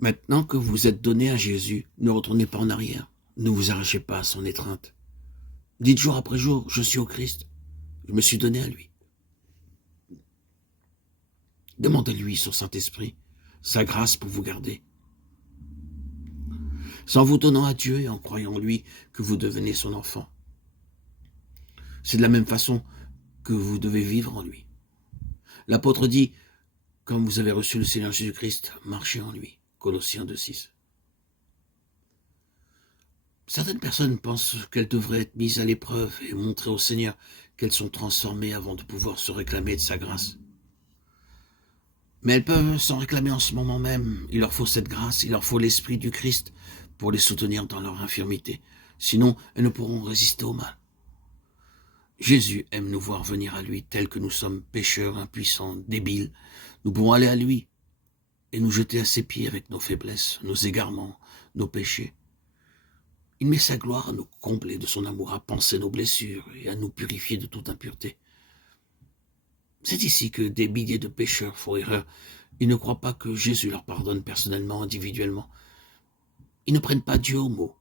Maintenant que vous êtes donné à Jésus, ne retournez pas en arrière. Ne vous arrachez pas à son étreinte. Dites jour après jour, je suis au Christ. Je me suis donné à lui. Demandez-lui son Saint-Esprit, sa grâce pour vous garder. C'est en vous donnant à Dieu et en croyant en lui que vous devenez son enfant. C'est de la même façon que vous devez vivre en lui. L'apôtre dit, comme vous avez reçu le Seigneur Jésus-Christ, marchez en lui. Colossiens 2,6. Certaines personnes pensent qu'elles devraient être mises à l'épreuve et montrer au Seigneur qu'elles sont transformées avant de pouvoir se réclamer de sa grâce. Mais elles peuvent s'en réclamer en ce moment même. Il leur faut cette grâce, il leur faut l'Esprit du Christ pour les soutenir dans leur infirmité. Sinon, elles ne pourront résister au mal. Jésus aime nous voir venir à lui tels que nous sommes pécheurs, impuissants, débiles. Nous pouvons aller à lui et nous jeter à ses pieds avec nos faiblesses, nos égarements, nos péchés. Il met sa gloire à nous combler de son amour, à panser nos blessures et à nous purifier de toute impureté. C'est ici que des milliers de pécheurs font erreur. Ils ne croient pas que Jésus leur pardonne personnellement, individuellement. Ils ne prennent pas Dieu au mot.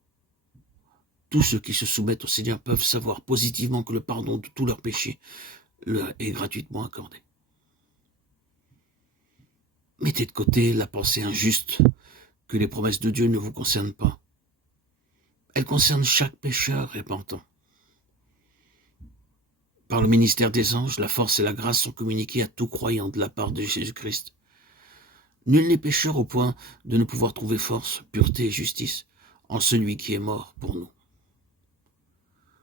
Tous ceux qui se soumettent au Seigneur peuvent savoir positivement que le pardon de tous leurs péchés leur est gratuitement accordé. Mettez de côté la pensée injuste que les promesses de Dieu ne vous concernent pas. Elles concernent chaque pécheur repentant. Par le ministère des anges, la force et la grâce sont communiquées à tout croyant de la part de Jésus-Christ. Nul n'est pécheur au point de ne pouvoir trouver force, pureté et justice en celui qui est mort pour nous.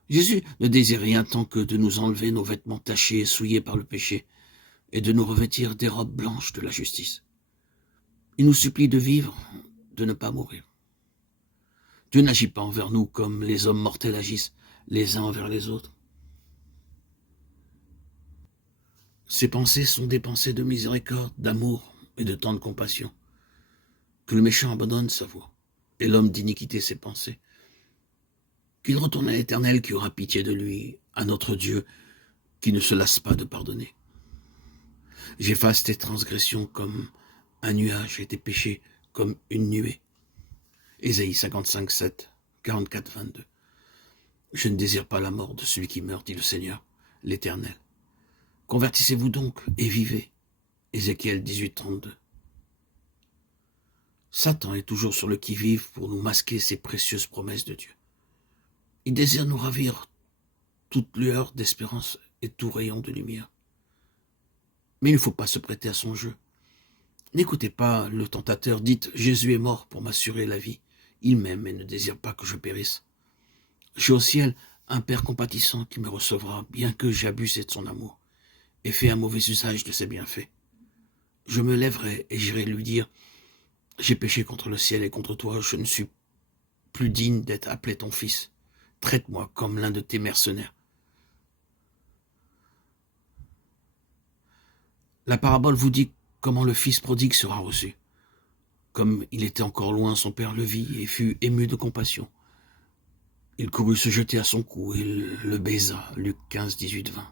Jésus ne désire rien tant que de nous enlever nos vêtements tachés et souillés par le péché et de nous revêtir des robes blanches de la justice. Il nous supplie de vivre, de ne pas mourir. Dieu n'agit pas envers nous comme les hommes mortels agissent les uns envers les autres. Ses pensées sont des pensées de miséricorde, d'amour et de tendre compassion. Que le méchant abandonne sa voie et l'homme d'iniquité ses pensées. Qu'il retourne à l'Éternel qui aura pitié de lui, à notre Dieu qui ne se lasse pas de pardonner. J'efface tes transgressions comme un nuage et tes péchés comme une nuée. Ésaïe 55, 7, 44, 22. Je ne désire pas la mort de celui qui meurt, dit le Seigneur, l'Éternel. Convertissez-vous donc et vivez. Ézéchiel 18, 32. Satan est toujours sur le qui-vive pour nous masquer ces précieuses promesses de Dieu. Il désire nous ravir toute lueur d'espérance et tout rayon de lumière. Mais il ne faut pas se prêter à son jeu. N'écoutez pas le tentateur, dites « Jésus est mort pour m'assurer la vie. Il m'aime et ne désire pas que je périsse. J'ai au ciel un Père compatissant qui me recevra, bien que j'ai abusé de son amour et fait un mauvais usage de ses bienfaits. Je me lèverai et j'irai lui dire « J'ai péché contre le ciel et contre toi, je ne suis plus digne d'être appelé ton fils. Traite-moi comme l'un de tes mercenaires. » La parabole vous dit comment le fils prodigue sera reçu. Comme il était encore loin, son père le vit et fut ému de compassion. Il courut se jeter à son cou et le baisa. Luc 15, 18, 20.